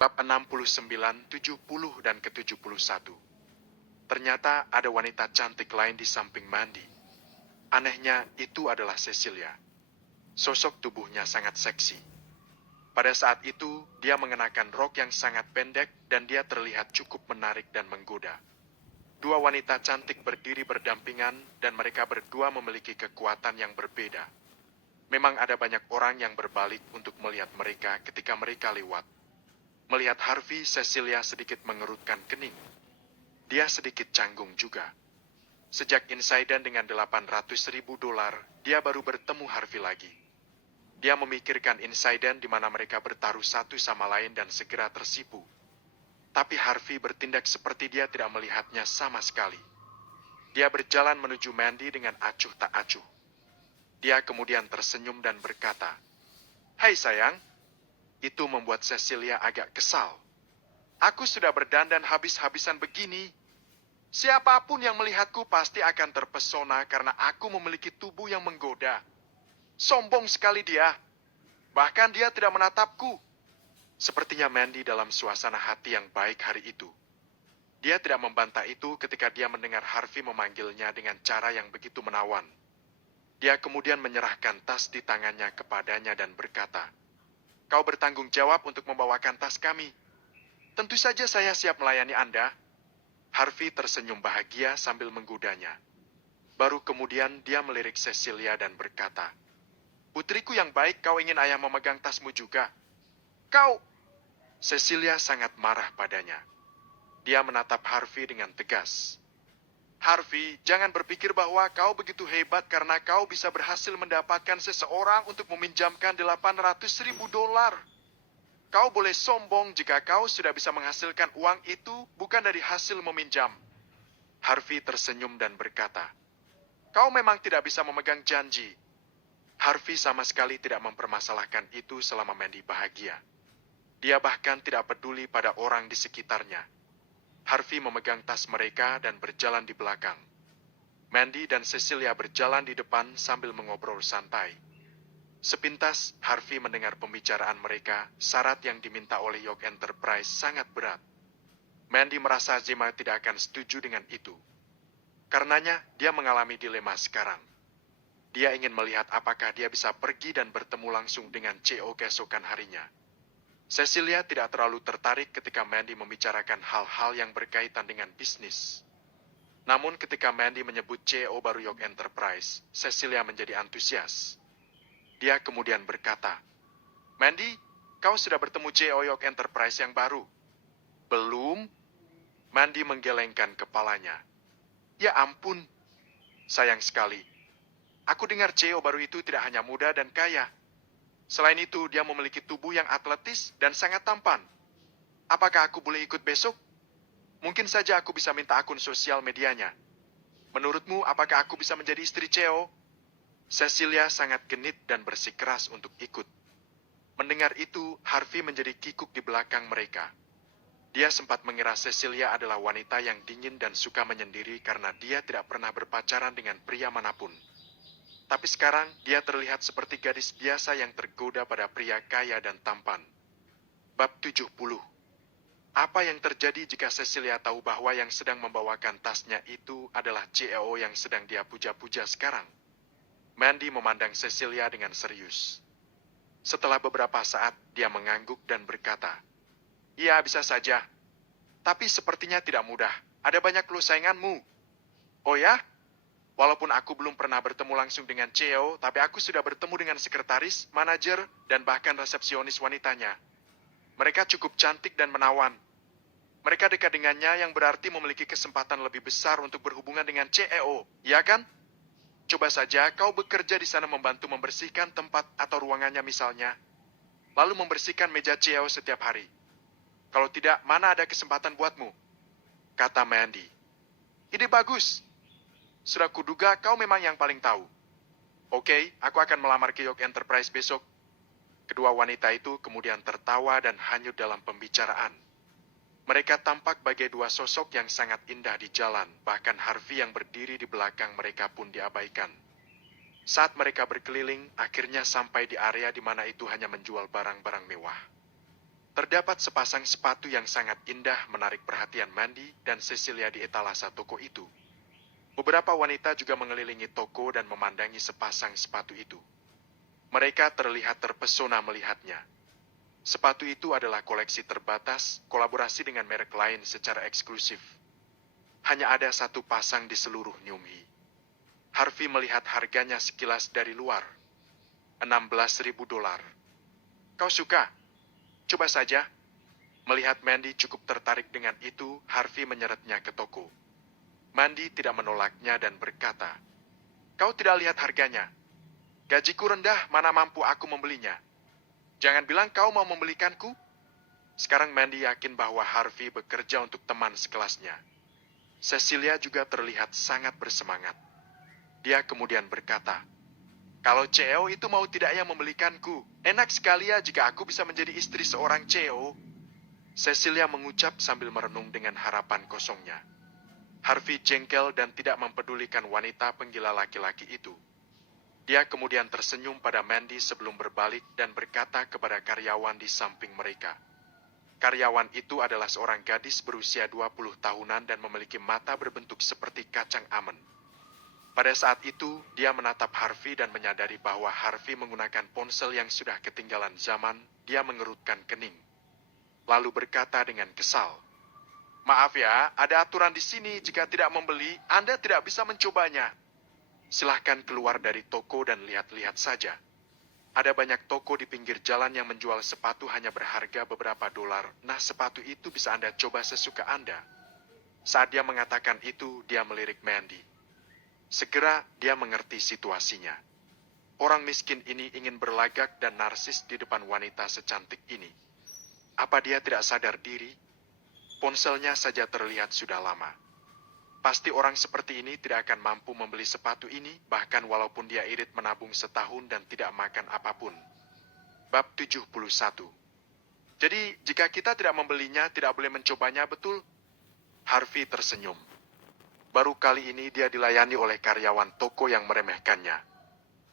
Bab 69, 70, dan ke-71. Ternyata ada wanita cantik lain di samping Mandy. Anehnya, itu adalah Cecilia. Sosok tubuhnya sangat seksi. Pada saat itu, dia mengenakan rok yang sangat pendek dan dia terlihat cukup menarik dan menggoda. Dua wanita cantik berdiri berdampingan dan mereka berdua memiliki kekuatan yang berbeda. Memang ada banyak orang yang berbalik untuk melihat mereka ketika mereka lewat. Melihat Harvey, Cecilia sedikit mengerutkan kening. Dia sedikit canggung juga. Sejak insiden dengan $800.000, dia baru bertemu Harvey lagi. Dia memikirkan insiden di mana mereka bertaruh satu sama lain dan segera tersipu. Tapi Harvey bertindak seperti dia tidak melihatnya sama sekali. Dia berjalan menuju Mandy dengan acuh tak acuh. Dia kemudian tersenyum dan berkata, "Hai sayang." Itu membuat Cecilia agak kesal. "Aku sudah berdandan habis-habisan begini. Siapapun yang melihatku pasti akan terpesona karena aku memiliki tubuh yang menggoda. Sombong sekali dia. Bahkan dia tidak menatapku." Sepertinya Mandy dalam suasana hati yang baik hari itu. Dia tidak membantah itu ketika dia mendengar Harvey memanggilnya dengan cara yang begitu menawan. Dia kemudian menyerahkan tas di tangannya kepadanya dan berkata, "Kau bertanggung jawab untuk membawakan tas kami. Tentu saja saya siap melayani Anda." Harvey tersenyum bahagia sambil menggodanya. Baru kemudian dia melirik Cecilia dan berkata, "Putriku yang baik, kau ingin ayah memegang tasmu juga? Kau..." Cecilia sangat marah padanya. Dia menatap Harvey dengan tegas. "Harvey, jangan berpikir bahwa kau begitu hebat karena kau bisa berhasil mendapatkan seseorang untuk meminjamkan $800.000. Kau boleh sombong jika kau sudah bisa menghasilkan uang itu bukan dari hasil meminjam." Harvey tersenyum dan berkata, "Kau memang tidak bisa memegang janji." Harvey sama sekali tidak mempermasalahkan itu selama Mandy bahagia. Dia bahkan tidak peduli pada orang di sekitarnya. Harvey memegang tas mereka dan berjalan di belakang. Mandy dan Cecilia berjalan di depan sambil mengobrol santai. Sepintas, Harvey mendengar pembicaraan mereka. Syarat yang diminta oleh York Enterprise sangat berat. Mandy merasa Zima tidak akan setuju dengan itu. Karenanya, dia mengalami dilema sekarang. Dia ingin melihat apakah dia bisa pergi dan bertemu langsung dengan CEO keesokan harinya. Cecilia tidak terlalu tertarik ketika Mandy membicarakan hal-hal yang berkaitan dengan bisnis. Namun ketika Mandy menyebut CEO baru York Enterprise, Cecilia menjadi antusias. Dia kemudian berkata, "Mandy, kau sudah bertemu CEO York Enterprise yang baru?" "Belum." Mandy menggelengkan kepalanya. "Ya ampun, sayang sekali. Aku dengar CEO baru itu tidak hanya muda dan kaya. Selain itu, dia memiliki tubuh yang atletis dan sangat tampan. Apakah aku boleh ikut besok? Mungkin saja aku bisa minta akun sosial medianya. Menurutmu, apakah aku bisa menjadi istri CEO?" Cecilia sangat genit dan bersikeras untuk ikut. Mendengar itu, Harvey menjadi kikuk di belakang mereka. Dia sempat mengira Cecilia adalah wanita yang dingin dan suka menyendiri karena dia tidak pernah berpacaran dengan pria manapun. Tapi sekarang, dia terlihat seperti gadis biasa yang tergoda pada pria kaya dan tampan. Bab 70. Apa yang terjadi jika Cecilia tahu bahwa yang sedang membawakan tasnya itu adalah CEO yang sedang dia puja-puja sekarang? Mandy memandang Cecilia dengan serius. Setelah beberapa saat, dia mengangguk dan berkata, "Iya, bisa saja. Tapi sepertinya tidak mudah. Ada banyak sainganmu." "Oh ya? Walaupun aku belum pernah bertemu langsung dengan CEO, tapi aku sudah bertemu dengan sekretaris, manajer, dan bahkan resepsionis wanitanya. Mereka cukup cantik dan menawan. Mereka dekat dengannya yang berarti memiliki kesempatan lebih besar untuk berhubungan dengan CEO, ya kan? Coba saja kau bekerja di sana membantu membersihkan tempat atau ruangannya misalnya, lalu membersihkan meja CEO setiap hari. Kalau tidak, mana ada kesempatan buatmu?" Kata Mandy. "Ide bagus. Sudah kuduga kau memang yang paling tahu. Oke, aku akan melamar ke York Enterprise besok." Kedua wanita itu kemudian tertawa dan hanyut dalam pembicaraan. Mereka tampak bagai dua sosok yang sangat indah di jalan, bahkan Harvey yang berdiri di belakang mereka pun diabaikan. Saat mereka berkeliling, akhirnya sampai di area di mana itu hanya menjual barang-barang mewah. Terdapat sepasang sepatu yang sangat indah menarik perhatian Mandy dan Cecilia di etalase toko itu. Beberapa wanita juga mengelilingi toko dan memandangi sepasang sepatu itu. Mereka terlihat terpesona melihatnya. Sepatu itu adalah koleksi terbatas, kolaborasi dengan merek lain secara eksklusif. Hanya ada satu pasang di seluruh Nyumhi. Harvey melihat harganya sekilas dari luar. $16.000. Kau suka? Coba saja. Melihat Mandy cukup tertarik dengan itu, Harvey menyeretnya ke toko. Mandy tidak menolaknya dan berkata, "Kau tidak lihat harganya. Gajiku rendah, mana mampu aku membelinya. Jangan bilang kau mau membelikanku." Sekarang Mandy yakin bahwa Harvey bekerja untuk teman sekelasnya. Cecilia juga terlihat sangat bersemangat. Dia kemudian berkata, "Kalau CEO itu mau tidak yang membelikanku, enak sekali ya jika aku bisa menjadi istri seorang CEO." Cecilia mengucap sambil merenung dengan harapan kosongnya. Harvey jengkel dan tidak mempedulikan wanita penggila laki-laki itu. Dia kemudian tersenyum pada Mandy sebelum berbalik dan berkata kepada karyawan di samping mereka. Karyawan itu adalah seorang gadis berusia 20 tahunan dan memiliki mata berbentuk seperti kacang almond. Pada saat itu, dia menatap Harvey dan menyadari bahwa Harvey menggunakan ponsel yang sudah ketinggalan zaman. Dia mengerutkan kening. Lalu berkata dengan kesal, "Maaf ya, ada aturan di sini. Jika tidak membeli, Anda tidak bisa mencobanya. Silahkan keluar dari toko dan lihat-lihat saja. Ada banyak toko di pinggir jalan yang menjual sepatu hanya berharga beberapa dolar. Nah, sepatu itu bisa Anda coba sesuka Anda." Saat dia mengatakan itu, dia melirik Mandy. Segera dia mengerti situasinya. Orang miskin ini ingin berlagak dan narsis di depan wanita secantik ini. Apa dia tidak sadar diri? Ponselnya saja terlihat sudah lama. Pasti orang seperti ini tidak akan mampu membeli sepatu ini, bahkan walaupun dia irit menabung setahun dan tidak makan apapun. Bab 71. Jadi, jika kita tidak membelinya, tidak boleh mencobanya, betul? Harvey tersenyum. Baru kali ini dia dilayani oleh karyawan toko yang meremehkannya.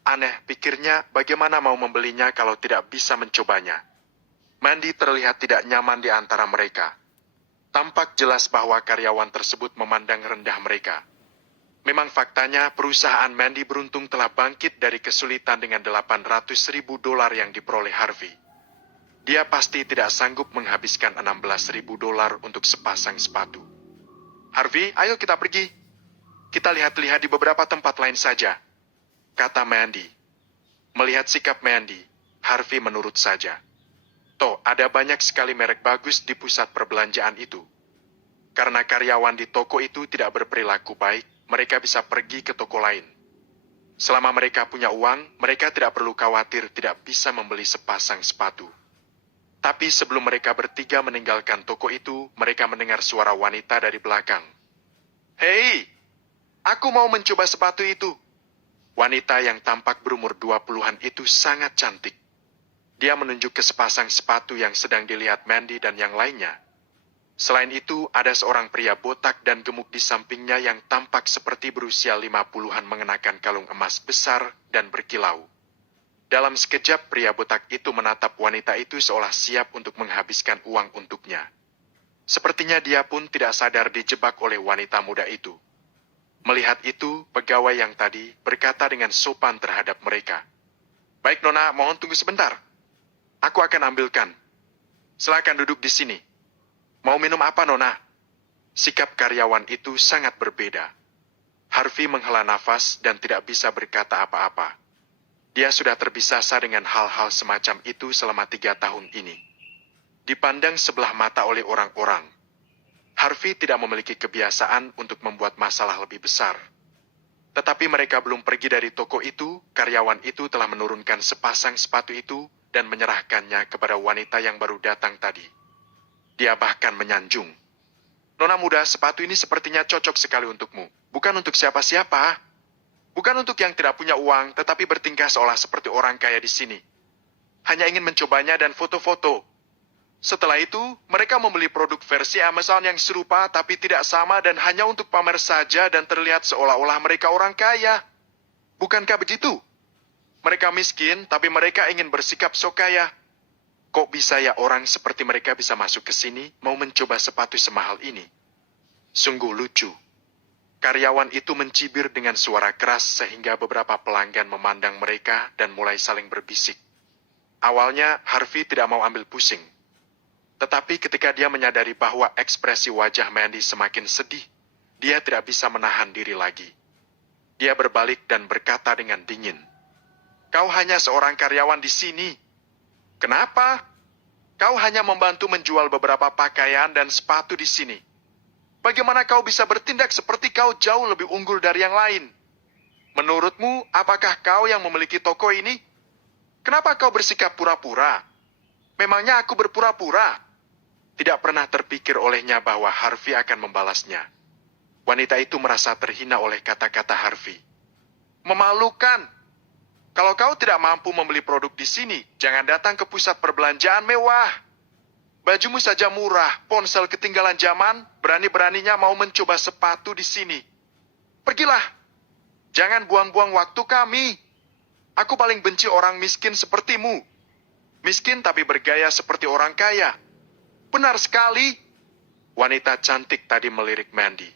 Aneh, pikirnya, bagaimana mau membelinya kalau tidak bisa mencobanya? Mandy terlihat tidak nyaman di antara mereka. Tampak jelas bahwa karyawan tersebut memandang rendah mereka. Memang faktanya, perusahaan Mandy beruntung telah bangkit dari kesulitan dengan $800.000 yang diperoleh Harvey. Dia pasti tidak sanggup menghabiskan $16.000 untuk sepasang sepatu. "Harvey, ayo kita pergi. Kita lihat-lihat di beberapa tempat lain saja," kata Mandy. Melihat sikap Mandy, Harvey menurut saja. Toh, ada banyak sekali merek bagus di pusat perbelanjaan itu. Karena karyawan di toko itu tidak berperilaku baik, mereka bisa pergi ke toko lain. Selama mereka punya uang, mereka tidak perlu khawatir tidak bisa membeli sepasang sepatu. Tapi sebelum mereka bertiga meninggalkan toko itu, mereka mendengar suara wanita dari belakang. "Hei, aku mau mencoba sepatu itu." Wanita yang tampak berumur 20-an itu sangat cantik. Dia menunjuk ke sepasang sepatu yang sedang dilihat Mandy dan yang lainnya. Selain itu, ada seorang pria botak dan gemuk di sampingnya yang tampak seperti berusia 50-an mengenakan kalung emas besar dan berkilau. Dalam sekejap, pria botak itu menatap wanita itu seolah siap untuk menghabiskan uang untuknya. Sepertinya dia pun tidak sadar dijebak oleh wanita muda itu. Melihat itu, pegawai yang tadi berkata dengan sopan terhadap mereka. "Baik, Nona, mohon tunggu sebentar. Aku akan ambilkan. Silakan duduk di sini. Mau minum apa, Nona?" Sikap karyawan itu sangat berbeda. Harvey menghela nafas dan tidak bisa berkata apa-apa. Dia sudah terbiasa dengan hal-hal semacam itu selama 3 tahun ini. Dipandang sebelah mata oleh orang-orang. Harvey tidak memiliki kebiasaan untuk membuat masalah lebih besar. Tetapi mereka belum pergi dari toko itu, karyawan itu telah menurunkan sepasang sepatu itu dan menyerahkannya kepada wanita yang baru datang tadi. Dia bahkan menyanjung. "Nona muda, sepatu ini sepertinya cocok sekali untukmu. Bukan untuk siapa-siapa. Bukan untuk yang tidak punya uang, tetapi bertingkah seolah seperti orang kaya di sini. Hanya ingin mencobanya dan foto-foto. Setelah itu, mereka membeli produk versi Amazon yang serupa tapi tidak sama dan hanya untuk pamer saja dan terlihat seolah-olah mereka orang kaya. Bukankah begitu? Mereka miskin, tapi mereka ingin bersikap sok kaya. Kok bisa ya orang seperti mereka bisa masuk ke sini mau mencoba sepatu semahal ini? Sungguh lucu. Karyawan itu mencibir dengan suara keras sehingga beberapa pelanggan memandang mereka dan mulai saling berbisik. Awalnya Harvey tidak mau ambil pusing. Tetapi ketika dia menyadari bahwa ekspresi wajah Mandy semakin sedih, dia tidak bisa menahan diri lagi. Dia berbalik dan berkata dengan dingin, "Kau hanya seorang karyawan di sini. Kenapa? Kau hanya membantu menjual beberapa pakaian dan sepatu di sini. Bagaimana kau bisa bertindak seperti kau jauh lebih unggul dari yang lain? Menurutmu, apakah kau yang memiliki toko ini? Kenapa kau bersikap pura-pura? Memangnya aku berpura-pura?" Tidak pernah terpikir olehnya bahwa Harvey akan membalasnya. Wanita itu merasa terhina oleh kata-kata Harvey. "Memalukan. Kalau kau tidak mampu membeli produk di sini, jangan datang ke pusat perbelanjaan mewah. Bajumu saja murah, ponsel ketinggalan zaman, berani-beraninya mau mencoba sepatu di sini. Pergilah. Jangan buang-buang waktu kami. Aku paling benci orang miskin sepertimu. Miskin tapi bergaya seperti orang kaya." "Benar sekali." Wanita cantik tadi melirik Mandy.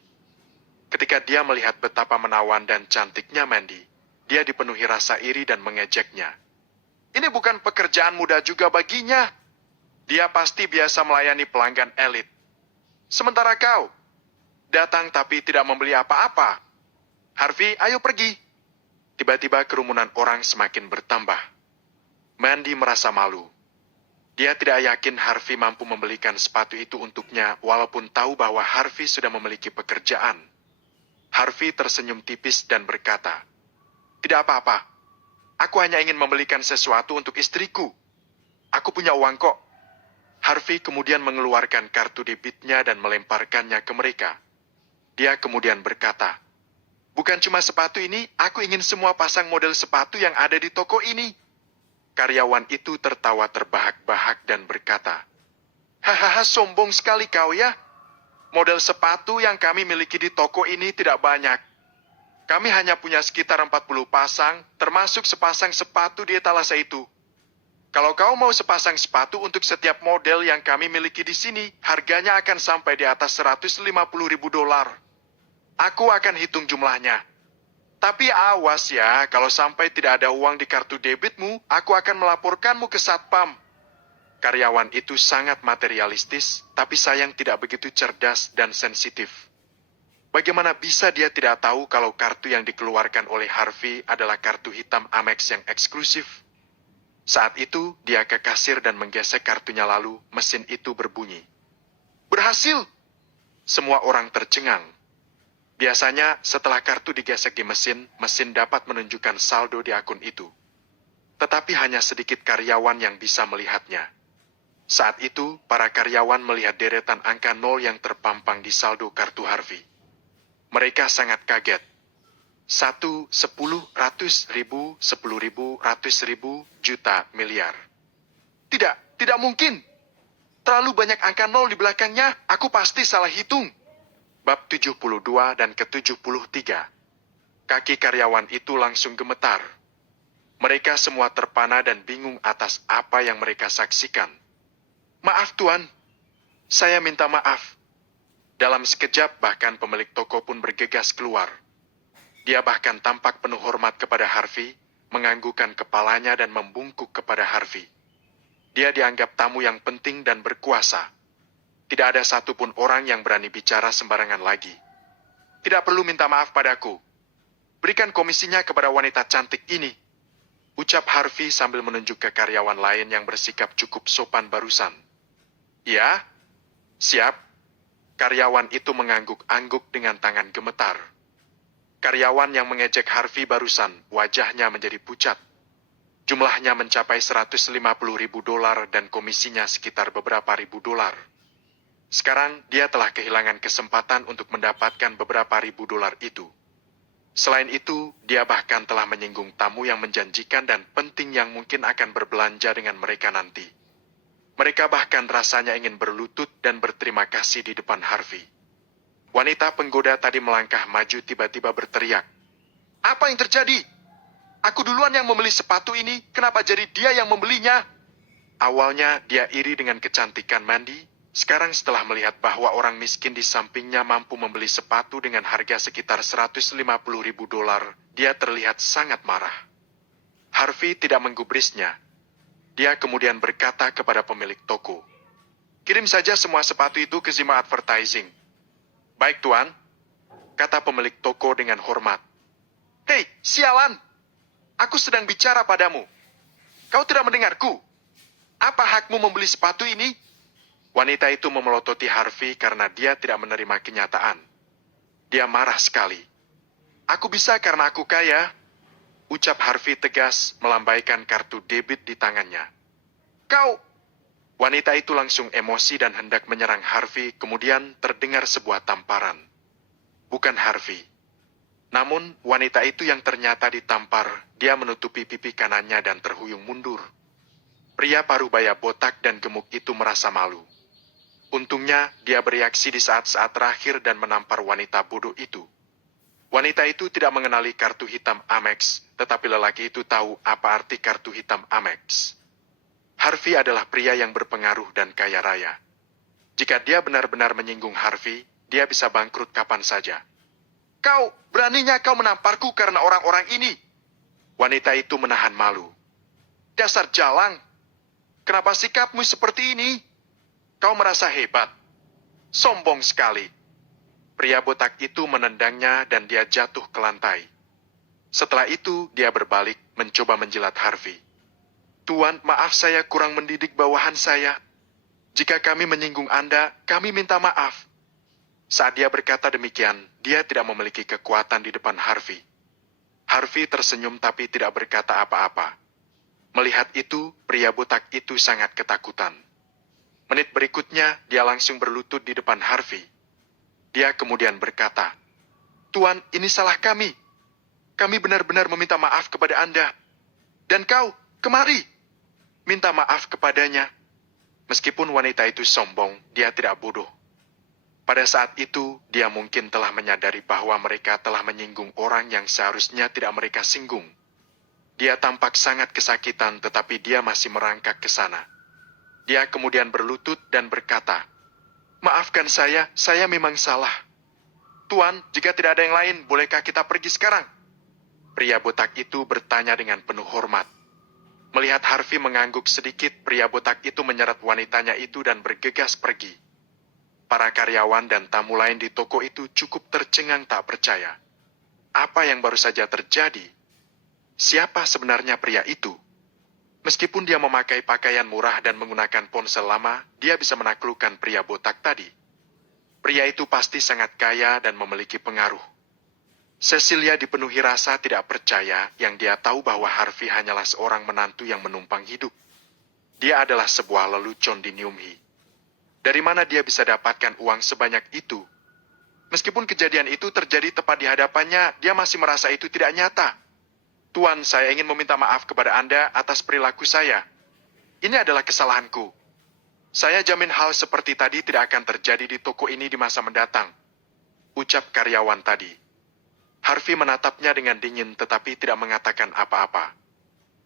Ketika dia melihat betapa menawan dan cantiknya Mandy, dia dipenuhi rasa iri dan mengejeknya. Ini bukan pekerjaan mudah juga baginya. Dia pasti biasa melayani pelanggan elit. Sementara kau, datang tapi tidak membeli apa-apa. Harvey, ayo pergi. Tiba-tiba kerumunan orang semakin bertambah. Mandy merasa malu. Dia tidak yakin Harvey mampu membelikan sepatu itu untuknya walaupun tahu bahwa Harvey sudah memiliki pekerjaan. Harvey tersenyum tipis dan berkata, "Tidak apa-apa. Aku hanya ingin membelikan sesuatu untuk istriku. Aku punya uang kok." Harvey kemudian mengeluarkan kartu debitnya dan melemparkannya ke mereka. Dia kemudian berkata, "Bukan cuma sepatu ini, aku ingin semua pasang model sepatu yang ada di toko ini." Karyawan itu tertawa terbahak-bahak dan berkata, "Hahaha, sombong sekali kau ya. Model sepatu yang kami miliki di toko ini tidak banyak. Kami hanya punya sekitar 40 pasang, termasuk sepasang sepatu di etalase itu. Kalau kau mau sepasang sepatu untuk setiap model yang kami miliki di sini, harganya akan sampai di atas $150.000. Aku akan hitung jumlahnya. Tapi awas ya, kalau sampai tidak ada uang di kartu debitmu, aku akan melaporkanmu ke Satpam." Karyawan itu sangat materialistis, tapi sayang tidak begitu cerdas dan sensitif. Bagaimana bisa dia tidak tahu kalau kartu yang dikeluarkan oleh Harvey adalah kartu hitam Amex yang eksklusif? Saat itu, dia ke kasir dan menggesek kartunya lalu mesin itu berbunyi. "Berhasil!" Semua orang tercengang. Biasanya, setelah kartu digesek di mesin, mesin dapat menunjukkan saldo di akun itu. Tetapi hanya sedikit karyawan yang bisa melihatnya. Saat itu, para karyawan melihat deretan angka 0 yang terpampang di saldo kartu Harvey. Mereka sangat kaget. 1, 10, 100.000, 10.000, 100.000, juta, miliar. Tidak mungkin. Terlalu banyak angka 0 di belakangnya, aku pasti salah hitung. Bab 72 dan ke-73. Kaki karyawan itu langsung gemetar. Mereka semua terpana dan bingung atas apa yang mereka saksikan. "Maaf Tuan, saya minta maaf." Dalam sekejap bahkan pemilik toko pun bergegas keluar. Dia bahkan tampak penuh hormat kepada Harvey, menganggukkan kepalanya dan membungkuk kepada Harvey. Dia dianggap tamu yang penting dan berkuasa. Tidak ada satupun orang yang berani bicara sembarangan lagi. "Tidak perlu minta maaf padaku. Berikan komisinya kepada wanita cantik ini," ucap Harvey sambil menunjuk ke karyawan lain yang bersikap cukup sopan barusan. "Ya, siap." Karyawan itu mengangguk-angguk dengan tangan gemetar. Karyawan yang mengejek Harvey barusan, wajahnya menjadi pucat. Jumlahnya mencapai $150.000 dan komisinya sekitar beberapa ribu dolar. Sekarang, dia telah kehilangan kesempatan untuk mendapatkan beberapa ribu dolar itu. Selain itu, dia bahkan telah menyinggung tamu yang menjanjikan dan penting yang mungkin akan berbelanja dengan mereka nanti. Mereka bahkan rasanya ingin berlutut dan berterima kasih di depan Harvey. Wanita penggoda tadi melangkah maju tiba-tiba berteriak, "Apa yang terjadi? Aku duluan yang membeli sepatu ini, kenapa jadi dia yang membelinya? Awalnya dia iri dengan kecantikan Mandy, sekarang setelah melihat bahwa orang miskin di sampingnya mampu membeli sepatu dengan harga sekitar $150.000, dia terlihat sangat marah. Harvey tidak menggubrisnya. Dia kemudian berkata kepada pemilik toko, "Kirim saja semua sepatu itu ke Zima Advertising." "Baik, Tuan," kata pemilik toko dengan hormat. "Hei, sialan! Aku sedang bicara padamu. Kau tidak mendengarku? Apa hakmu membeli sepatu ini?" Wanita itu memelototi Harvey karena dia tidak menerima kenyataan. Dia marah sekali. "Aku bisa karena aku kaya," ucap Harvey tegas melambaikan kartu debit di tangannya. "Kau!" Wanita itu langsung emosi dan hendak menyerang Harvey, kemudian terdengar sebuah tamparan. Bukan Harvey. Namun, wanita itu yang ternyata ditampar, dia menutupi pipi kanannya dan terhuyung mundur. Pria parubaya botak dan gemuk itu merasa malu. Untungnya, dia bereaksi di saat-saat terakhir dan menampar wanita bodoh itu. Wanita itu tidak mengenali kartu hitam Amex, tetapi lelaki itu tahu apa arti kartu hitam Amex. Harvey adalah pria yang berpengaruh dan kaya raya. Jika dia benar-benar menyinggung Harvey, dia bisa bangkrut kapan saja. Beraninya kau menamparku karena orang-orang ini?" Wanita itu menahan malu. "Dasar jalang! Kenapa sikapmu seperti ini? Kau merasa hebat. Sombong sekali." Pria botak itu menendangnya dan dia jatuh ke lantai. Setelah itu, dia berbalik mencoba menjilat Harvey. "Tuan, maaf saya kurang mendidik bawahan saya. Jika kami menyinggung Anda, kami minta maaf." Saat dia berkata demikian, dia tidak memiliki kekuatan di depan Harvey. Harvey tersenyum tapi tidak berkata apa-apa. Melihat itu, pria botak itu sangat ketakutan. Menit berikutnya, dia langsung berlutut di depan Harvey. Dia kemudian berkata, "Tuan, ini salah kami. Kami benar-benar meminta maaf kepada Anda. Dan kau, kemari. Minta maaf kepadanya." Meskipun wanita itu sombong, dia tidak bodoh. Pada saat itu, dia mungkin telah menyadari bahwa mereka telah menyinggung orang yang seharusnya tidak mereka singgung. Dia tampak sangat kesakitan, tetapi dia masih merangkak ke sana. Dia kemudian berlutut dan berkata, "Maafkan saya memang salah. Tuan, jika tidak ada yang lain, bolehkah kita pergi sekarang?" Pria botak itu bertanya dengan penuh hormat. Melihat Harvey mengangguk sedikit, pria botak itu menyeret wanitanya itu dan bergegas pergi. Para karyawan dan tamu lain di toko itu cukup tercengang tak percaya. Apa yang baru saja terjadi? Siapa sebenarnya pria itu? Meskipun dia memakai pakaian murah dan menggunakan ponsel lama, dia bisa menaklukkan pria botak tadi. Pria itu pasti sangat kaya dan memiliki pengaruh. Cecilia dipenuhi rasa tidak percaya yang dia tahu bahwa Harvey hanyalah seorang menantu yang menumpang hidup. Dia adalah sebuah lelucon di Nyumhi. Dari mana dia bisa dapatkan uang sebanyak itu? Meskipun kejadian itu terjadi tepat di hadapannya, dia masih merasa itu tidak nyata. "Tuan, saya ingin meminta maaf kepada Anda atas perilaku saya. Ini adalah kesalahanku. Saya jamin hal seperti tadi tidak akan terjadi di toko ini di masa mendatang," ucap karyawan tadi. Harvey menatapnya dengan dingin tetapi tidak mengatakan apa-apa.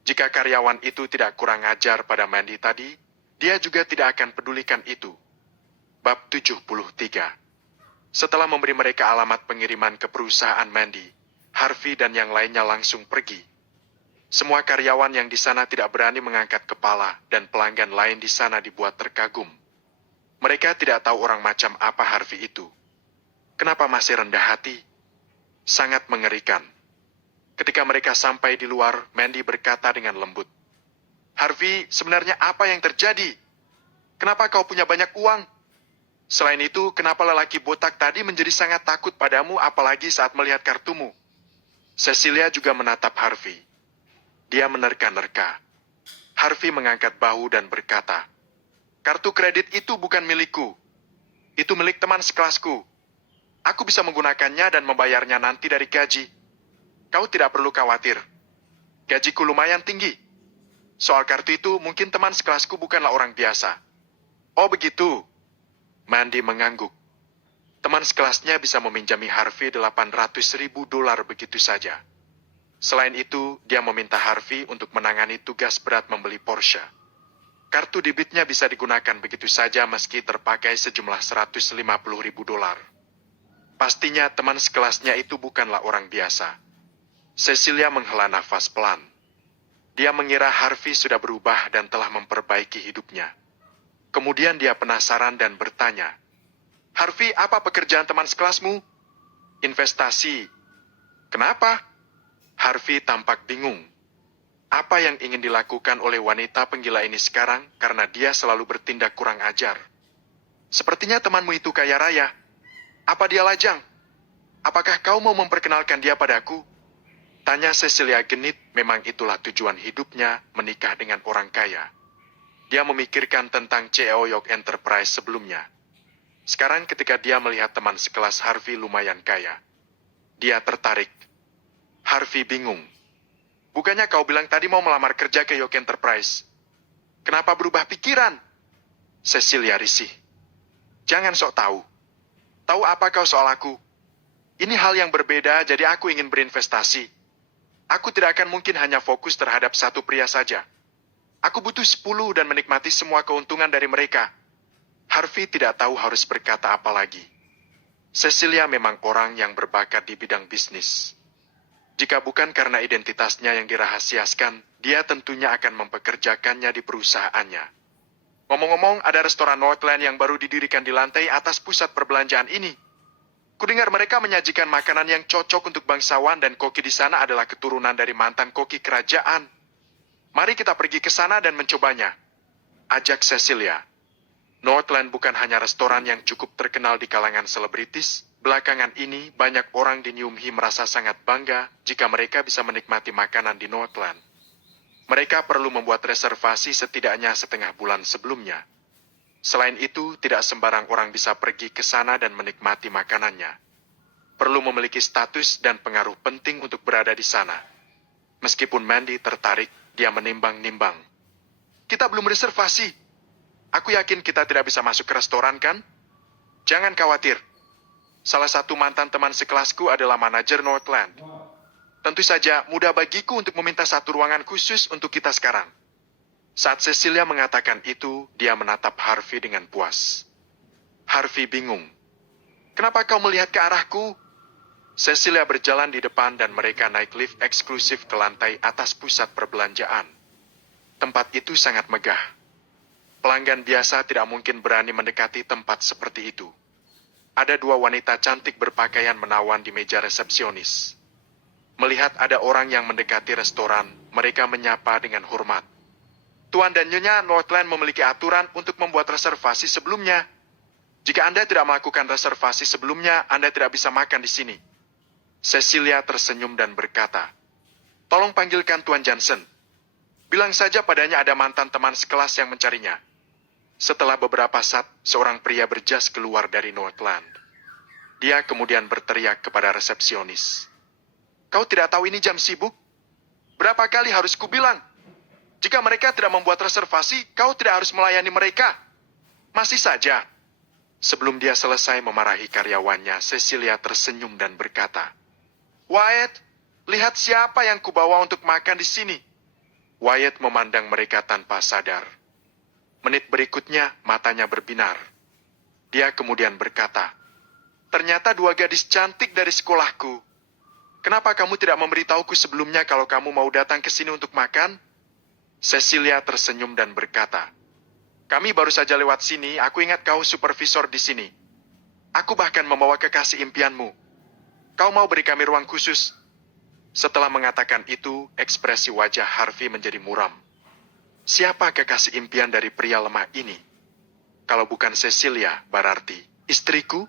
Jika karyawan itu tidak kurang ajar pada Mandy tadi, dia juga tidak akan pedulikan itu. Bab 73. Setelah memberi mereka alamat pengiriman ke perusahaan Mandy, Harvey dan yang lainnya langsung pergi. Semua karyawan yang di sana tidak berani mengangkat kepala dan pelanggan lain di sana dibuat terkagum. Mereka tidak tahu orang macam apa Harvey itu. Kenapa masih rendah hati? Sangat mengerikan. Ketika mereka sampai di luar, Mandy berkata dengan lembut, "Harvey, sebenarnya apa yang terjadi? Kenapa kau punya banyak uang? Selain itu, kenapa lelaki botak tadi menjadi sangat takut padamu apalagi saat melihat kartumu?" Cecilia juga menatap Harvey. Dia menerka-nerka. Harvey mengangkat bahu dan berkata, "Kartu kredit itu bukan milikku. Itu milik teman sekelasku. Aku bisa menggunakannya dan membayarnya nanti dari gaji. Kau tidak perlu khawatir. Gajiku lumayan tinggi. Soal kartu itu, mungkin teman sekelasku bukanlah orang biasa." "Oh begitu?" Mandy mengangguk. Teman sekelasnya bisa meminjami Harvey $800.000 begitu saja. Selain itu, dia meminta Harvey untuk menangani tugas berat membeli Porsche. Kartu debitnya bisa digunakan begitu saja meski terpakai sejumlah 150.000 dolar. Pastinya teman sekelasnya itu bukanlah orang biasa. Cecilia menghela nafas pelan. Dia mengira Harvey sudah berubah dan telah memperbaiki hidupnya. Kemudian dia penasaran dan bertanya, "Harvey, apa pekerjaan teman sekelasmu?" "Investasi." "Kenapa?" Harvey tampak bingung. Apa yang ingin dilakukan oleh wanita penggila ini sekarang karena dia selalu bertindak kurang ajar? "Sepertinya temanmu itu kaya raya. Apa dia lajang? Apakah kau mau memperkenalkan dia padaku?" Tanya Cecilia genit. Memang itulah tujuan hidupnya, menikah dengan orang kaya. Dia memikirkan tentang CEO York Enterprise sebelumnya. Sekarang ketika dia melihat teman sekelas Harvey lumayan kaya, dia tertarik. Harvey bingung. "Bukannya kau bilang tadi mau melamar kerja ke York Enterprise? Kenapa berubah pikiran?" Cecilia risih. "Jangan sok tahu. Tahu apa kau soal aku? Ini hal yang berbeda, jadi aku ingin berinvestasi. Aku tidak akan mungkin hanya fokus terhadap satu pria saja. Aku butuh 10 dan menikmati semua keuntungan dari mereka." Harvey tidak tahu harus berkata apa lagi. Cecilia memang orang yang berbakat di bidang bisnis. Jika bukan karena identitasnya yang dirahasiakan, dia tentunya akan mempekerjakannya di perusahaannya. "Ngomong-ngomong, ada restoran Northland yang baru didirikan di lantai atas pusat perbelanjaan ini. Kudengar mereka menyajikan makanan yang cocok untuk bangsawan dan koki di sana adalah keturunan dari mantan koki kerajaan. Mari kita pergi ke sana dan mencobanya," ajak Cecilia. Northland bukan hanya restoran yang cukup terkenal di kalangan selebritis. Belakangan ini, banyak orang di New Hee merasa sangat bangga jika mereka bisa menikmati makanan di Northland. Mereka perlu membuat reservasi setidaknya setengah bulan sebelumnya. Selain itu, tidak sembarang orang bisa pergi ke sana dan menikmati makanannya. Perlu memiliki status dan pengaruh penting untuk berada di sana. Meskipun Mandy tertarik, dia menimbang-nimbang. "Kita belum reservasi. Aku yakin kita tidak bisa masuk ke restoran, kan?" "Jangan khawatir. Salah satu mantan teman sekelasku adalah manajer Northland. Tentu saja mudah bagiku untuk meminta satu ruangan khusus untuk kita sekarang." Saat Cecilia mengatakan itu, dia menatap Harvey dengan puas. Harvey bingung. "Kenapa kau melihat ke arahku?" Cecilia berjalan di depan dan mereka naik lift eksklusif ke lantai atas pusat perbelanjaan. Tempat itu sangat megah. Pelanggan biasa tidak mungkin berani mendekati tempat seperti itu. Ada dua wanita cantik berpakaian menawan di meja resepsionis. Melihat ada orang yang mendekati restoran, mereka menyapa dengan hormat. "Tuan dan Nyonya, Northland memiliki aturan untuk membuat reservasi sebelumnya. Jika Anda tidak melakukan reservasi sebelumnya, Anda tidak bisa makan di sini." Cecilia tersenyum dan berkata, "Tolong panggilkan Tuan Johnson. Bilang saja padanya ada mantan teman sekelas yang mencarinya." Setelah beberapa saat, seorang pria berjas keluar dari Northland. Dia kemudian berteriak kepada resepsionis, "Kau tidak tahu ini jam sibuk? Berapa kali harus kubilang? Jika mereka tidak membuat reservasi, kau tidak harus melayani mereka." Masih saja. Sebelum dia selesai memarahi karyawannya, Cecilia tersenyum dan berkata, "Wyatt, lihat siapa yang kubawa untuk makan di sini." Wyatt memandang mereka tanpa sadar. Menit berikutnya, matanya berbinar. Dia kemudian berkata, "Ternyata dua gadis cantik dari sekolahku. Kenapa kamu tidak memberitahuku sebelumnya kalau kamu mau datang ke sini untuk makan?" Cecilia tersenyum dan berkata, "Kami baru saja lewat sini, aku ingat kau supervisor di sini. Aku bahkan membawa kekasih impianmu. Kau mau beri kami ruang khusus?" Setelah mengatakan itu, ekspresi wajah Harvey menjadi muram. Siapa kekasih impian dari pria lemah ini? Kalau bukan Cecilia, berarti istriku?